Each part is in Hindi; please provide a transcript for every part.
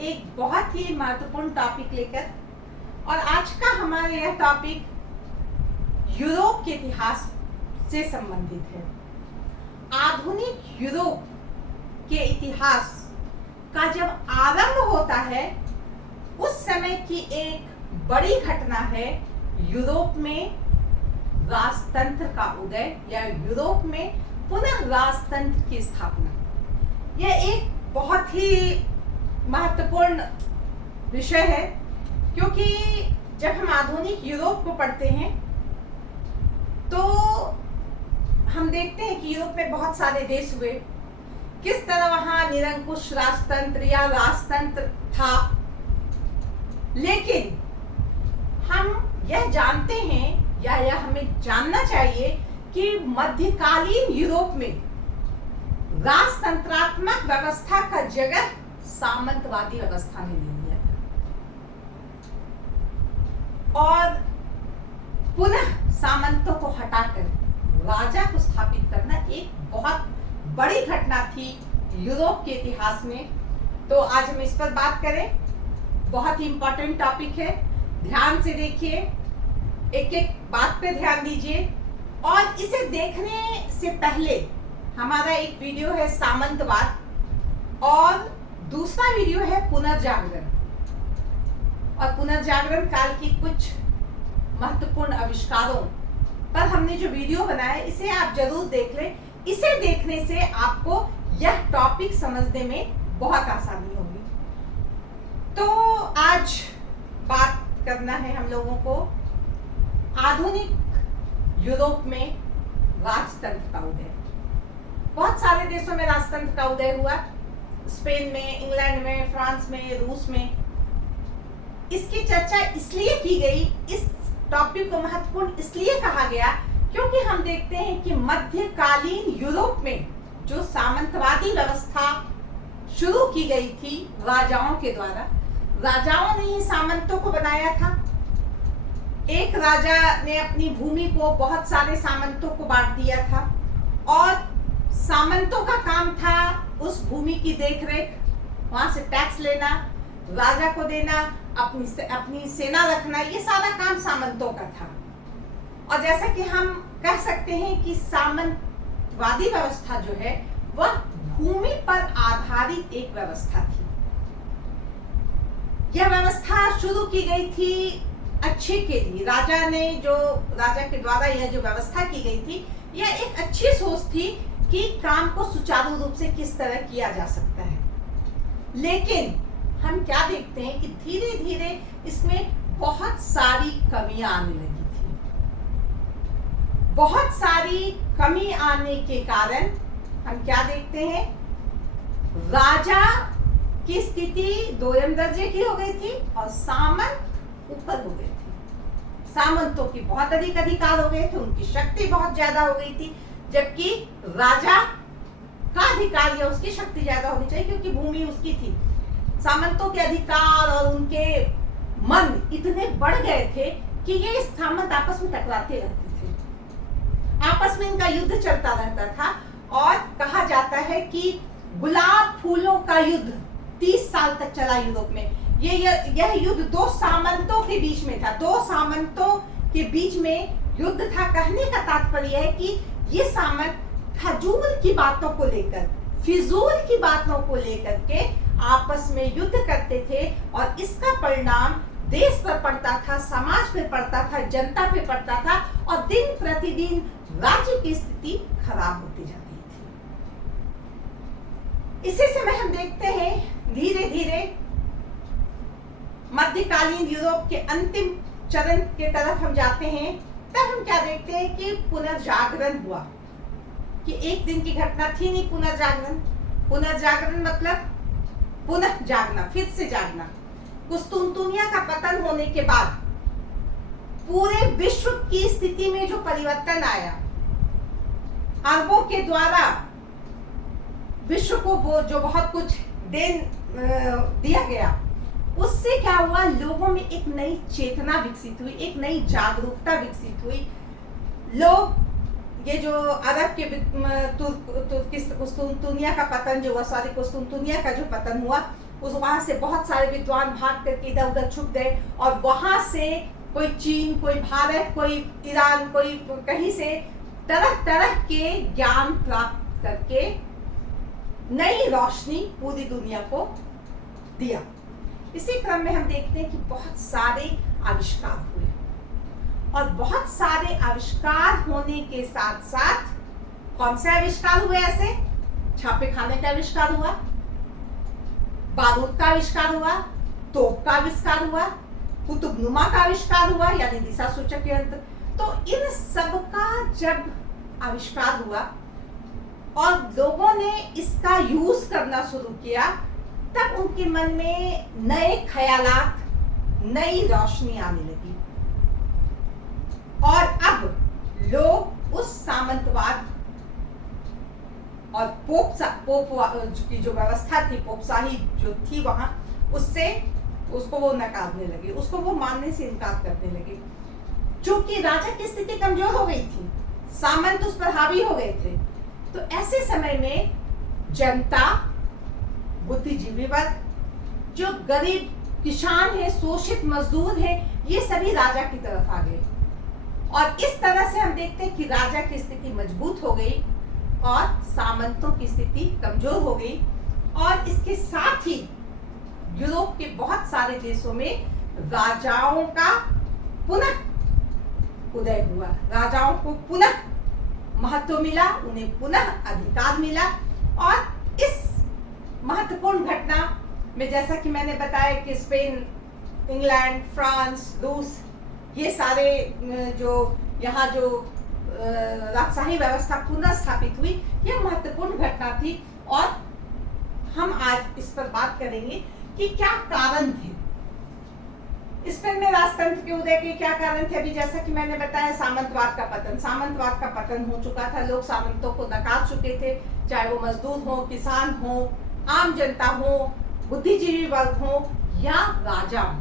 एक बहुत ही महत्वपूर्ण टॉपिक लेकर, और आज का हमारा यह टॉपिक यूरोप के इतिहास से संबंधित है। आधुनिक यूरोप के इतिहास का जब आरंभ होता है उस समय की एक बड़ी घटना है यूरोप में राजतंत्र का उदय या यूरोप में पुनः राजतंत्र की स्थापना। यह एक बहुत ही महत्वपूर्ण विषय है, क्योंकि जब हम आधुनिक यूरोप को पढ़ते हैं तो हम देखते हैं कि यूरोप में बहुत सारे देश हुए, किस तरह वहां निरंकुश राजतंत्र या राजतंत्र था। लेकिन हम यह जानते हैं या यह हमें जानना चाहिए कि मध्यकालीन यूरोप में राजतंत्रात्मक व्यवस्था का जगह सामंतवादी व्यवस्था ने ले लिया और पुनः सामंतों को हटाकर राजा को स्थापित करना एक बहुत बड़ी घटना थी यूरोप के इतिहास में। तो आज हम इस पर बात करें। बहुत ही इंपॉर्टेंट टॉपिक है, ध्यान से देखिए, एक एक बात पे ध्यान दीजिए। और इसे देखने से पहले हमारा एक वीडियो है सामंतवाद और दूसरा वीडियो है पुनर्जागरण। और पुनर्जागरण काल की कुछ महत्वपूर्ण आविष्कारों पर हमने जो वीडियो बनाया है इसे आप जरूर देख लें। इसे देखने से आपको यह टॉपिक समझने में बहुत आसानी होगी। तो आज बात करना है हम लोगों को आधुनिक यूरोप में राजतंत्र का उदय। बहुत सारे देशों में राजतंत्र का उदय हुआ, स्पेन में, इंग्लैंड में, फ्रांस में, रूस में। इसकी चर्चा इसलिए की गई, इस टॉपिक को महत्वपूर्ण इसलिए कहा गया क्योंकि हम देखते हैं कि मध्यकालीन यूरोप में जो सामंतवादी व्यवस्था शुरू की गई थी राजाओं के द्वारा, राजाओं ने ही सामंतों को बनाया था। एक राजा ने अपनी भूमि को बहुत सारे सामंतों को बांट दिया था और सामंतों का काम था उस भूमि की देखरेख, वहां से टैक्स लेना, राजा को देना, अपनी सेना रखना, ये सारा काम सामंतों का था। और जैसा कि हम कह सकते हैं कि सामंतवादी व्यवस्था जो है वह भूमि पर आधारित एक व्यवस्था थी। यह व्यवस्था शुरू की गई थी अच्छे के लिए। राजा के द्वारा यह जो व्यवस्था की गई थी, यह एक अच्छी सोच थी कि काम को सुचारू रूप से किस तरह किया जा सकता है। लेकिन हम क्या देखते हैं कि धीरे धीरे इसमें बहुत सारी कमियां आने लगी थी। बहुत सारी कमी आने के कारण हम क्या देखते हैं, राजा की स्थिति दोयम दर्जे की हो गई थी और सामंत ऊपर हो गए थे। सामंतों की बहुत अधिक अधिकार हो गए थे, उनकी शक्ति बहुत ज्यादा हो गई थी, जबकि राजा का अधिकार या उसकी शक्ति ज्यादा होनी चाहिए क्योंकि भूमि उसकी थी। सामंतों के अधिकार और उनके मन इतने बढ़ गए थे कि ये सामंत आपस में टकराते रहते थे, आपस में इनका युद्ध चलता रहता था। और कहा जाता है कि गुलाब फूलों का युद्ध 30 साल तक चला यूरोप में। यह युद्ध दो सामंतों के बीच में था, दो सामंतों के बीच में युद्ध था। कहने का तात्पर्य है कि ये सामंत फजूल की बातों को लेकर, फिजूल की बातों को लेकर के आपस में युद्ध करते थे और इसका परिणाम देश पर पड़ता था, समाज पे पड़ता था, जनता पे पड़ता था और दिन प्रतिदिन राज्य की स्थिति खराब होती जाती थी। इसी समय हम देखते हैं धीरे धीरे मध्यकालीन यूरोप के अंतिम चरण के तरफ हम जाते हैं। तब हम क्या देखते हैं कि पुनर्जागरण हुआ, कि एक दिन की घटना थी नहीं। पुनर्जागरण मतलब पुनः जागना, फिर से जागना। कुस्तुनतुनिया का पतन होने के बाद पूरे विश्व की स्थिति में जो परिवर्तन आया, अरबों के द्वारा विश्व को जो बहुत कुछ दिया गया, उससे क्या हुआ, लोगों में एक नई चेतना विकसित हुई, एक नई जागरूकता विकसित हुई। लोग ये जो अरब के कुस्तुनतुनिया का पतन जो हुआ, कुस्तुनतुनिया का जो पतन हुआ, उस वहां से बहुत सारे विद्वान भाग करके इधर उधर छुप गए और वहां से कोई चीन, कोई भारत, कोई ईरान, कोई कहीं से तरह तरह के ज्ञान प्राप्त करके नई रोशनी पूरी दुनिया को दिया। इसी क्रम में हम देखते हैं कि बहुत सारे आविष्कार हुए और बहुत सारे आविष्कार होने के साथ साथ कौन से आविष्कार हुए? ऐसे छापे खाने का आविष्कार हुआ, बारूद का आविष्कार हुआ, तोप का आविष्कार हुआ, कुतुबनुमा का आविष्कार हुआ यानी दिशा सूचक यंत्र। तो इन सब का जब आविष्कार हुआ और लोगों ने इसका यूज करना शुरू किया, तब उनके मन में नए ख्यालात, नई रोशनी आने लगी और अब लोग उस सामंतवाद और पोप की जो व्यवस्था थी, पोपशाही जो थी वहां, उसको वो नकारने लगे, उसको वो मानने से इनकार करने लगे। क्योंकि राजा की स्थिति कमजोर हो गई थी, सामंत उस पर हावी हो गए थे। तो ऐसे समय में जनता, बुद्धिजीवी वर्ग, जो गरीब किसान है, शोषित मजदूर है, ये सभी राजा की तरफ आ गए और इस तरह से हम देखते हैं कि राजा की स्थिति मजबूत हो गई और सामंतों की स्थिति कमजोर हो गई। और इसके साथ ही यूरोप के बहुत सारे देशों में राजाओं का पुनः उदय हुआ, राजाओं को पुनः महत्व मिला, उन्हें पुनः अधिकार मिला। और इस महत्वपूर्ण घटना में जैसा कि मैंने बताया कि स्पेन, इंग्लैंड, फ्रांस, रूस, ये सारे जो यहाँ जो राजशाही व्यवस्था पुनः स्थापित हुई, यह महत्वपूर्ण घटना थी। और हम आज इस पर बात करेंगे कि क्या कारण थे स्पेन में राजतंत्र के उदय के, क्या कारण थे। अभी जैसा कि मैंने बताया, सामंतवाद का पतन हो चुका था, लोग सामंतों को नकार चुके थे, चाहे वो मजदूर हो, किसान हो, आम जनता हो, बुद्धिजीवी वर्ग हो या राजा हो।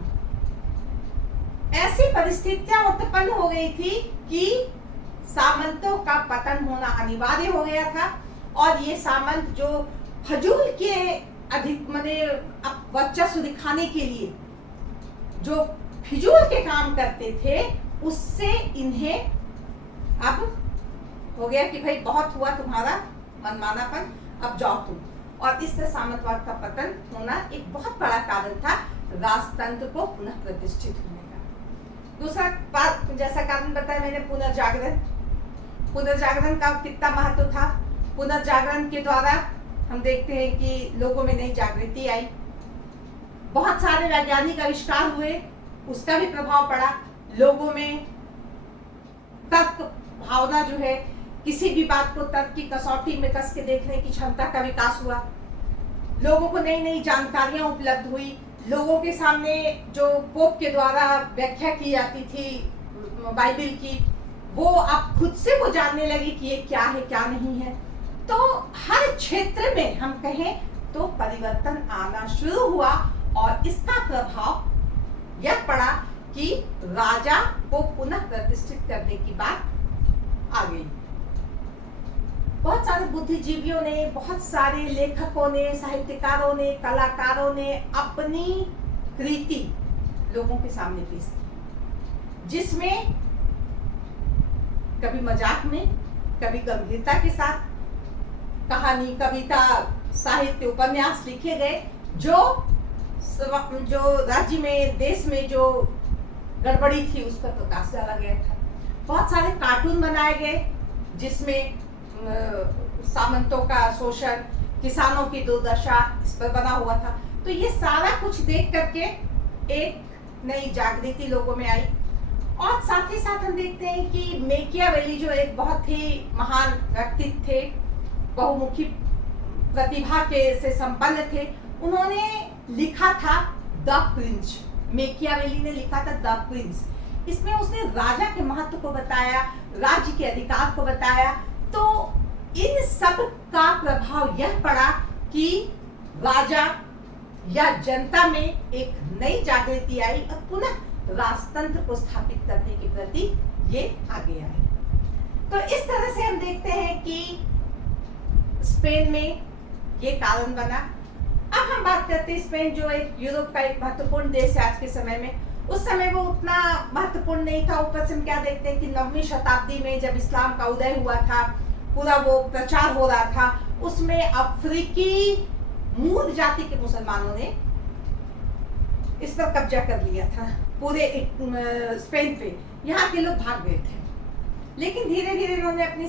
ऐसी परिस्थितियां उत्पन्न हो गई थी कि सामंतों का पतन होना अनिवार्य हो गया था और ये सामंत जो फजूल के अधिक वर्चस्व दिखाने के लिए जो फिजूल के काम करते थे, उससे इन्हें अब हो गया कि भाई बहुत हुआ तुम्हारा मनमानापन, अब जाओ तुम। और इस तरह सामंतवाद का पतन होना एक बहुत बड़ा कारण था राजतंत्र को पुनः प्रतिष्ठित होने का। दूसरा बात, जैसा कारण बताया मैंने, पुनर्जागरण का कितना महत्व था। पुनर्जागरण के द्वारा हम देखते हैं कि लोगों में नई जागृति आई, बहुत सारे वैज्ञानिक आविष्कार हुए, उसका भी प्रभाव पड़ा। लोगों में तर्क भावना जो है, किसी भी बात को तर्क की कसौटी में कस के देखने की क्षमता का विकास हुआ। लोगों को नई नई जानकारियां उपलब्ध हुई। लोगों के सामने जो पोप के द्वारा व्याख्या की जाती थी बाइबल की, वो आप खुद से वो जानने लगे कि ये क्या है क्या नहीं है। तो हर क्षेत्र में हम कहें तो परिवर्तन आना शुरू हुआ और इसका प्रभाव यह पड़ा कि राजा को पुनः प्रतिष्ठित करने की बात आ गई। बहुत सारे बुद्धिजीवियों ने, बहुत सारे लेखकों ने, साहित्यकारों ने, कलाकारों ने अपनी कृति लोगों के सामने पेश की, जिसमें कभी मजाक में, कभी गंभीरता के साथ कहानी, कविता, साहित्य, उपन्यास लिखे गए, जो राज्य में, देश में जो गड़बड़ी थी उस पर प्रकाश डाला गया था। बहुत सारे कार्टून बनाए गए जिसमें सामंतों का शोषण, किसानों की दुर्दशा इस पर बना हुआ था। तो ये सारा कुछ देख करके एक नई जागृति लोगों में आई। और साथ ही साथ हम देखते हैं कि मैकियावेली जो एक बहुत ही महान व्यक्तित्व थे, बहुमुखी प्रतिभा से संपन्न थे, उन्होंने लिखा था द प्रिंस। मैकियावेली ने लिखा था द प्रिंस। इसमें उसने राजा के महत्व को बताया, राज्य के अधिकार को बताया। तो इन सब का प्रभाव यह पड़ा कि राजा या जनता में एक नई जागृति आई और पुनः राजतंत्र को स्थापित करने के प्रति ये आगे आए। तो इस तरह से हम देखते हैं कि स्पेन में ये कारण बना। अब हम बात करते हैं स्पेन, जो एक यूरोप का एक महत्वपूर्ण देश है आज के समय में। उस समय वो उतना महत्वपूर्ण नहीं था। ऊपर से हम क्या देखते हैं कि 9वीं शताब्दी में जब इस्लाम का उदय हुआ था, पूरा वो प्रचार हो रहा था, उसमें अफ्रीकी मूल जाति के मुसलमानों ने इस पर कब्जा कर लिया था पूरे स्पेन पे। यहाँ के लोग भाग गए थे, लेकिन धीरे धीरे उन्होंने अपनी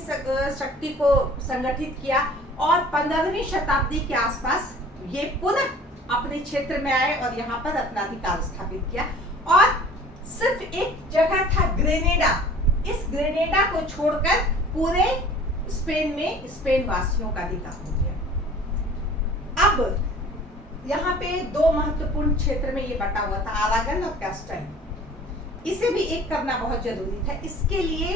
शक्ति को संगठित किया और 15वीं शताब्दी के आसपास ये पुनः अपने क्षेत्र में आए और यहाँ पर अपना अधिकार स्थापित किया। और सिर्फ एक जगह था ग्रेनेडा, इस ग्रेनेडा को छोड़कर पूरे स्पेन में स्पेन वासियों का अधिकार हो गया। अब यहाँ पे दो महत्वपूर्ण क्षेत्र में ये बटा हुआ था, आरागन और कैस्टाइल। इसे भी एक करना बहुत जरूरी था। इसके लिए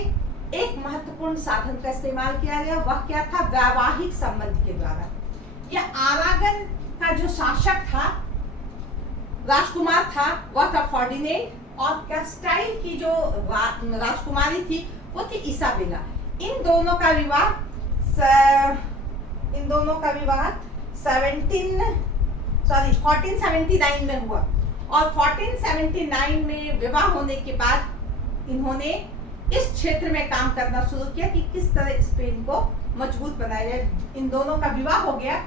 एक महत्वपूर्ण साधन का इस्तेमाल किया गया, वह क्या था? वैवाहिक संबंध के द्वारा। यह आरागन का जो शासक था, राजकुमार था, वह था फर्डिनेंड, और कैस्टाइल की जो राजकुमारी थी वो थी इसाबेला। इन दोनों का विवाह 1479 में हुआ। और 1479 में विवाह होने के बाद इन्होंने इस क्षेत्र में काम करना शुरू किया कि किस तरह स्पेन को मजबूत बनाया जाए। इन दोनों का विवाह हो गया,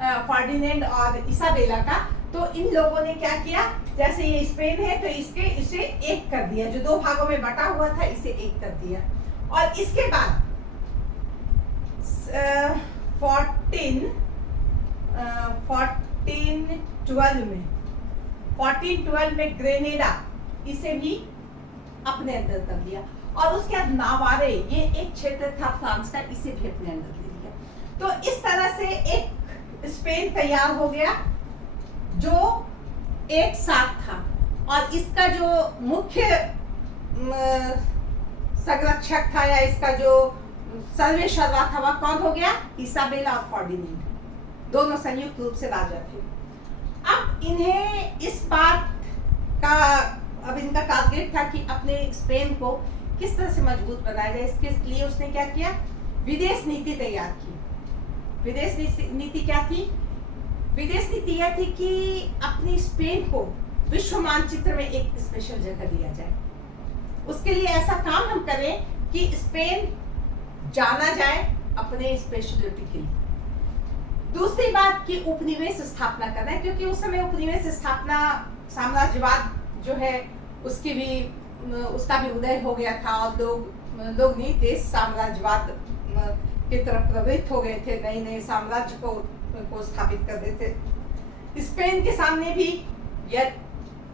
फर्डिनेंड और इसाबेला का। तो इन लोगों ने क्या किया, जैसे ये स्पेन है तो इसे एक कर दिया, जो दो भागों में बटा हुआ था इसे एक कर दिया। और इसके बाद 1412 में ग्रेनेडा, इसे भी अपने अंदर कर लिया। और उसके बाद नावारे, ये एक क्षेत्र था फ्रांस का, इसे भी अपने अंदर ले लिया। तो इस तरह से एक स्पेन तैयार हो गया जो एक साथ था। और इसका जो मुख्य संरक्षक था, या इसका जो सर्वेसर्वा था, वह कौन हो गया? इसाबेला और फर्डिनेंड, दोनों संयुक्त रूप से राजा थे। अब इन्हें इस बात का, अब इनका टारगेट था कि अपने स्पेन को किस तरह से मजबूत बनाया जाए। इसके लिए उसने क्या किया? विदेश नीति तैयार की। विदेश नीति क्या थी? विदेश नीति यह थी कि अपनी स्पेन को विश्व मानचित्र में एक स्पेशल जगह दिया जाए। उसके लिए ऐसा काम हम करें कि स्पेन जाना जाए अपने स्पेशलिटी के लिए। दूसरी बात कि उपनिवेश स्थापना करना है, क्योंकि उस समय उपनिवेश स्थापना, साम्राज्यवाद जो है उसका भी उदय हो गया था, और लोग नहीं, देश साम्राज्यवाद की तरफ प्रवृत्त हो गए थे, नए नए साम्राज्य को स्थापित कर देते। स्पेन के सामने भी यह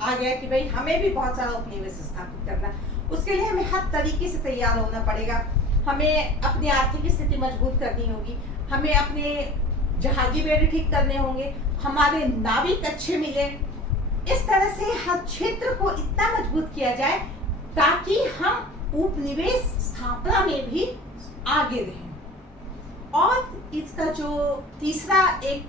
आ गया कि भाई हमें भी बहुत सारा उपनिवेश स्थापित करना। उसके लिए हमें हर तरीके से तैयार होना पड़ेगा। हमें अपनी आर्थिक स्थिति मजबूत करनी होगी, हमें अपने जहाजी बेड़े ठीक करने होंगे, हमारे नाविक अच्छे मिले। इस तरह से हर क्षेत्र को इतना मजबूत किया जाए ताकि हम उपनिवेश स्थापना में भी आगे रहें। और इसका जो तीसरा एक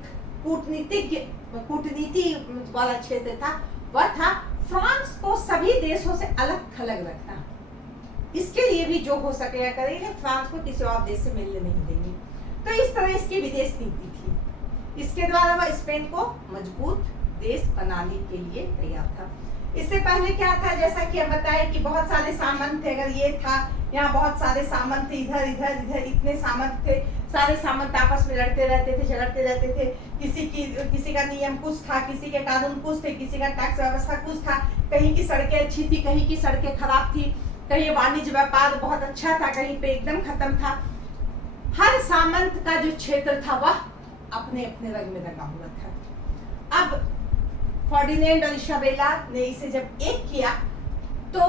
कूटनीति वाला क्षेत्र था, वह था फ्रांस को सभी देशों से अलग थलग रखना। इसके लिए भी जो हो सकेगा करेंगे, फ्रांस को किसी और देश से मिलने नहीं देंगे। तो इस तरह इसकी विदेश नीति थी। इसके द्वारा वह स्पेन को मजबूत देश बनाने के लिए तैयार था। इससे पहले क्या था, जैसा कि हम बताए कि बहुत सारे सामंत थे। अगर ये था, यहाँ बहुत सारे सामंत थे, इधर इधर इधर इतने सामंत थे, सारे सामंत आपस में लड़ते रहते थे, झगड़ते रहते थे। किसी का नियम कुछ था, किसी के कानून कुछ थे, किसी का टैक्स व्यवस्था कुछ था। कहीं की सड़कें अच्छी थी, कहीं की सड़कें खराब थी, कहीं वाणिज्य व्यापार बहुत अच्छा था, कहीं पे एकदम खत्म था। हर सामंत का जो क्षेत्र था वह अपने अपने रंग में रंगा हुआ था। अब फर्डिनेंड और इसाबेला ने इसे जब एक किया तो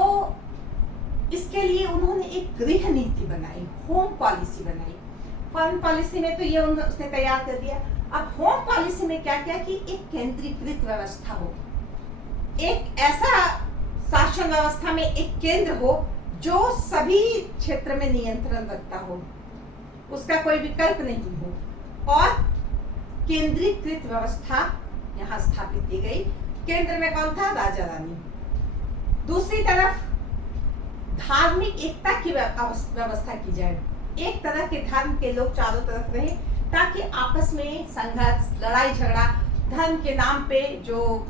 इसके लिए उन्होंने एक गृह नीति बनाई, होम पॉलिसी बनाई। फॉरेन पॉलिसी में तो ये उसने तैयार कर दिया। अब होम पॉलिसी में क्या किया कि एक केंद्रीकृत व्यवस्था हो, एक ऐसा शासन व्यवस्था में एक केंद्र हो जो सभी क्षेत्र में नियंत्रण रखता हो, उसका कोई विकल्प नहीं हो। और केंद्रीकृत व्यवस्था यहाँ स्थापित की गई। केंद्र में कौन था? राजा रानी। दूसरी तरफ धार्मिक एकता की व्यवस्था की जाए। एक तरह के धर्म के लोग चारों तरफ रहे ताकि आपस में संघर्ष, लड़ाई झगड़ा धर्म के नाम पे जो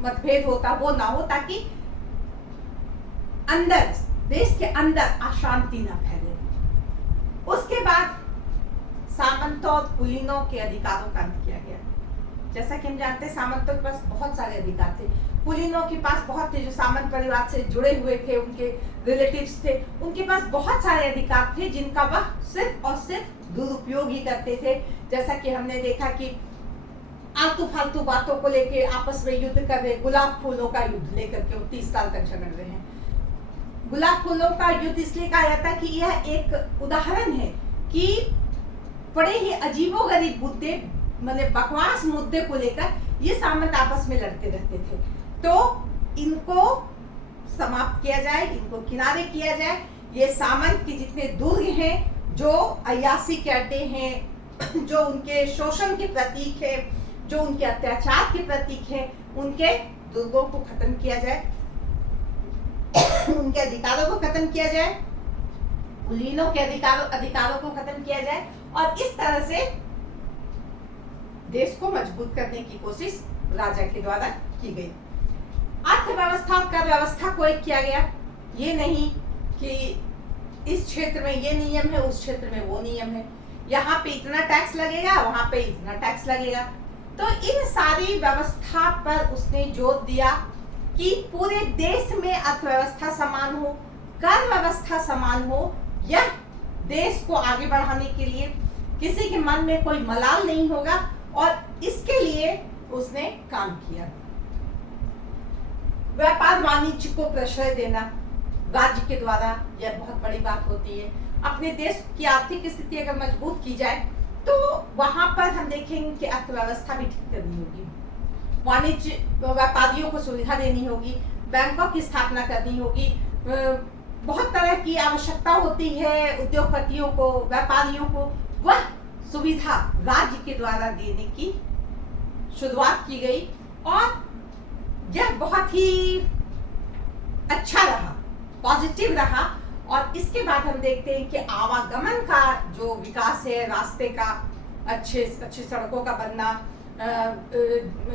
मतभेद होता वो ना हो, ताकि अंदर, देश के अंदर अशांति ना फैले। उसके बाद सामंतों और कुलीनों के अधिकारों का अंत किया गया। जैसा कि हम जानते हैं सामंतों के पास बहुत सारे अधिकार थे, कुलीनों के पास बहुत थे, जो सामंत परिवार से जुड़े हुए थे, उनके रिलेटिव्स थे, उनके पास बहुत सारे अधिकार थे जिनका वह सिर्फ और सिर्फ दुरुपयोग ही करते थे। जैसा कि हमने देखा कि आलतू फालतू बातों को लेके आपस में युद्ध कर रहे, गुलाब फूलों का युद्ध लेकर के वो 30 साल तक झगड़ रहे हैं। गुलाब फूलों का युद्ध इसलिए कहा जाता है कि यह एक उदाहरण है कि बड़े ही अजीबोगरीब मुद्दे, मतलब बकवास मुद्दे को लेकर ये सामंत आपस में लड़ते रहते थे। तो इनको समाप्त किया जाए, इनको किनारे किया जाए। ये सामंत के जितने दुर्ग हैं, जो अय्यासी के अड्डे हैं, जो उनके शोषण के प्रतीक है, जो उनके अत्याचार के प्रतीक है, उनके दुर्गों को खत्म किया जाए, उनके अधिकारों को खत्म किया जाए, कुलीनों के अधिकारों को खत्म किया जाए, और इस तरह से देश को मजबूत करने की कोशिश राजा के द्वारा की गई। अर्थव्यवस्था और कर व्यवस्था को एक किया गया। ये नहीं कि इस क्षेत्र में ये नियम है, उस क्षेत्र में वो नियम है, यहाँ पे इतना टैक्स लगेगा, वहां पे इतना टैक्स लगेगा। तो इन सारी व्यवस्था पर उसने जोर दिया कि पूरे देश में अर्थव्यवस्था समान हो, कर व्यवस्था समान हो। यह देश को आगे बढ़ाने के लिए किसी के मन में कोई मलाल नहीं होगा, और इसके लिए उसने काम किया। व्यापार वाणिज्य को प्रश्रय देना राज्य के द्वारा यह बहुत बड़ी बात होती है। अपने देश की आर्थिक स्थिति अगर मजबूत की जाए तो वहां पर हम देखेंगे कि अर्थव्यवस्था भी ठीक करनी होगी, वाणिज्य व्यापारियों को सुविधा देनी होगी, बैंकों की स्थापना करनी होगी, बहुत तरह की आवश्यकता होती है उद्योगपतियों को, व्यापारियों को। वह सुविधा राज्य के द्वारा देने की शुरुआत की गई, और यह बहुत ही अच्छा रहा, पॉजिटिव रहा। और इसके बाद हम देखते हैं कि आवागमन का जो विकास है, रास्ते का, अच्छे सड़कों का बनना,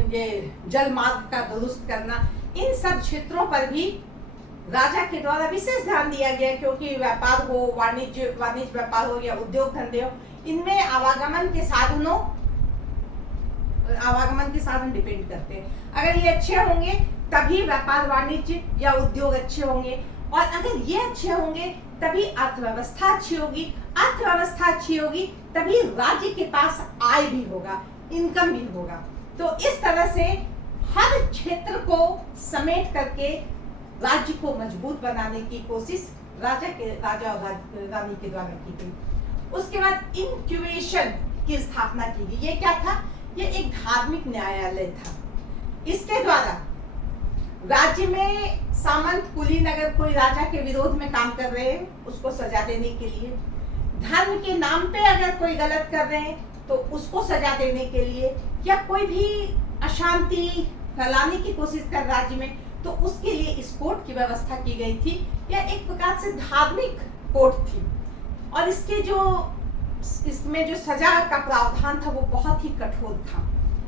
ये जल मार्ग का दुरुस्त करना, इन सब क्षेत्रों पर भी राजा के द्वारा विशेष ध्यान दिया गया, क्योंकि व्यापार हो, वाणिज्य व्यापार हो या उद्योग धंधे हो, इनमें आवागमन के साधन डिपेंड करते हैं। अगर ये अच्छे होंगे तभी व्यापार वाणिज्य या उद्योग अच्छे होंगे, और अगर ये अच्छे होंगे तभी अर्थव्यवस्था अच्छी होगी, अर्थव्यवस्था अच्छी होगी तभी राज्य के पास आय भी होगा, इनकम भी होगा। तो इस तरह से हर क्षेत्र को समेट करके राज्य को मजबूत बनाने की कोशिश राजा और रानी के द्वारा की गई। उसके बाद इंक्यूबेशन की स्थापना की गई। ये क्या था? ये एक धार्मिक न्यायालय था। इसके द्वारा राज्य में सामंत कुलीन अगर कोई राजा के विरोध में काम कर रहे हैं उसको सजा देने के लिए, धर्म के नाम पे अगर कोई गलत कर रहे हैं तो उसको सजा देने के लिए, या कोई भी अशांति फैलाने की कोशिश कर राज्य में, तो उसके लिए इस कोर्ट की व्यवस्था की गई थी। यह एक प्रकार से धार्मिक कोर्ट थी, और इसमें जो सजा का प्रावधान था वो बहुत ही कठोर था।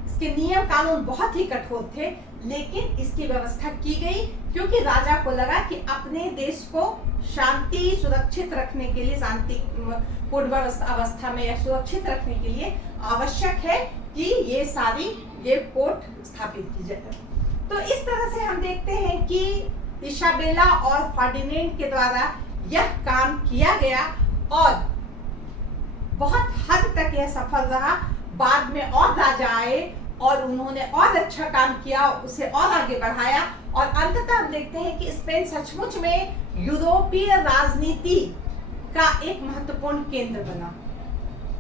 इसके नियम कानून बहुत ही कठोर थे, लेकिन इसकी व्यवस्था की गई क्योंकि राजा को लगा कि अपने देश को शांति सुरक्षित रखने के लिए, शांतिपूर्ण अवस्था में सुरक्षित रखने के लिए आवश्यक है कि ये कोर्ट स्थापित की जाए। तो इस तरह से हम देखते हैं कि इसाबेला और फर्डिनेंड के द्वारा यह काम किया गया, और बहुत हद तक यह सफल रहा। बाद में और राजा आए और उन्होंने और अच्छा काम किया, उसे और आगे बढ़ाया, और अंततः हम देखते हैं कि स्पेन सचमुच में यूरोपीय राजनीति का एक महत्वपूर्ण केंद्र बना।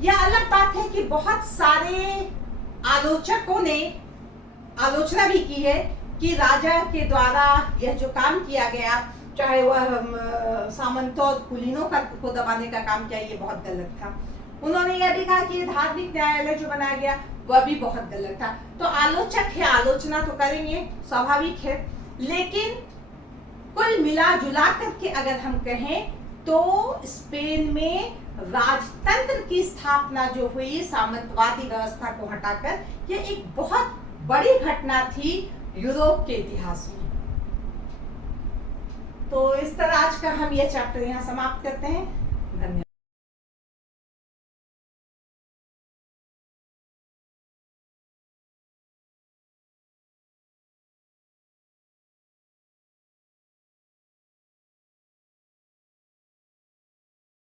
यह अलग बात है कि बहुत सारे आलोचकों ने आलोचना भी की है कि राजा के द्वारा यह जो काम किया गया, चाहे वह सामंतों और कुलीनों को दबाने का काम किया, ये बहुत गलत था। उन्होंने यह भी कहा कि ये धार्मिक न्यायालय जो बनाया गया वह भी बहुत गलत था। तो आलोचक है, आलोचना तो करेंगे, स्वाभाविक है, लेकिन कुल मिला जुला करके अगर हम कहें तो स्पेन में राजतंत्र की स्थापना जो हुई सामंतवादी व्यवस्था को हटाकर, यह एक बहुत बड़ी घटना थी यूरोप के इतिहास में। तो इस तरह आज का हम ये चैप्टर यहाँ समाप्त करते हैं। धन्यवाद।